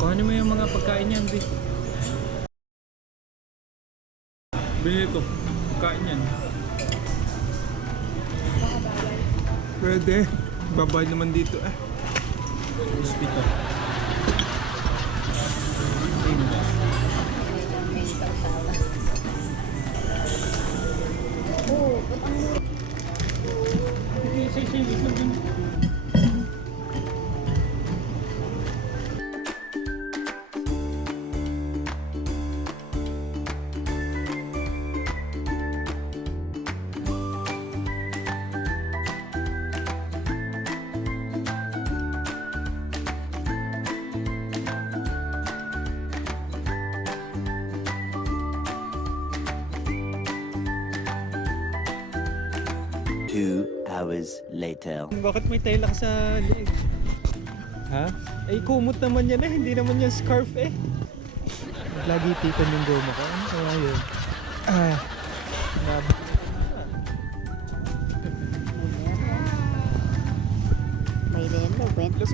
Kuhanin mo yung mga pagkain yan, Bi. Bili ito. Pagkain yan. Pwede. Babay naman dito eh. Crispy to. Two hours later. Bakit may tela ka sa leeg? Ha? Ay, kumot naman yan eh. Hindi naman yan scarf eh. Lagi titan yung goma ko. Ano kaya yun? May lelo, went to.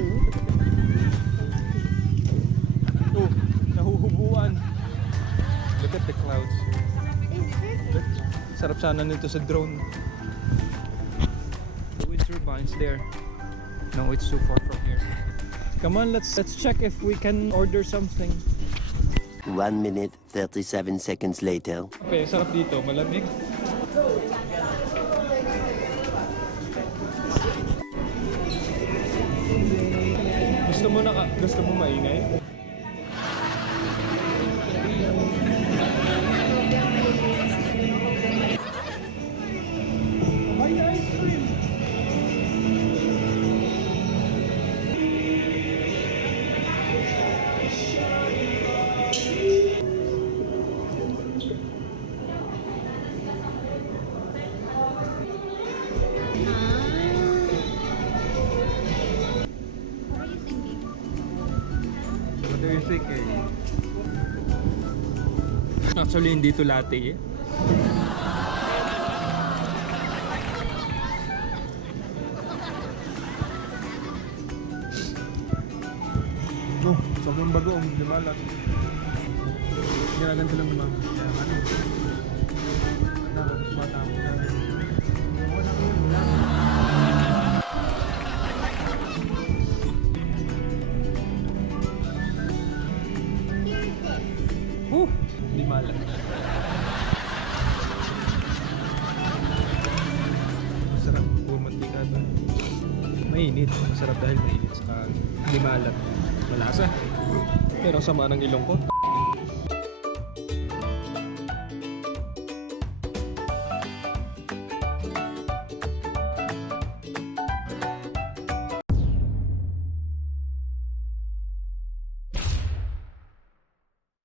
Oh, nahuhubuan. Look at the clouds. Sarap sana nito sa drone. The wind turbine's there. No, it's too far from here. Come on, let's check if we can order something. 1 minute, 37 seconds later. Okay, sarap dito. Malamig. Gusto mo maingay? What do you think eh? Actually, hindi to latte eh. No, sobrang bago ang limalat. Ginaganto lang naman. Bata mo na. Limalat. Masarap. Puro mantika ito. Mainit. Masarap dahil mainit. Saka limalat. Malasa. Pero sama ng ilong ko.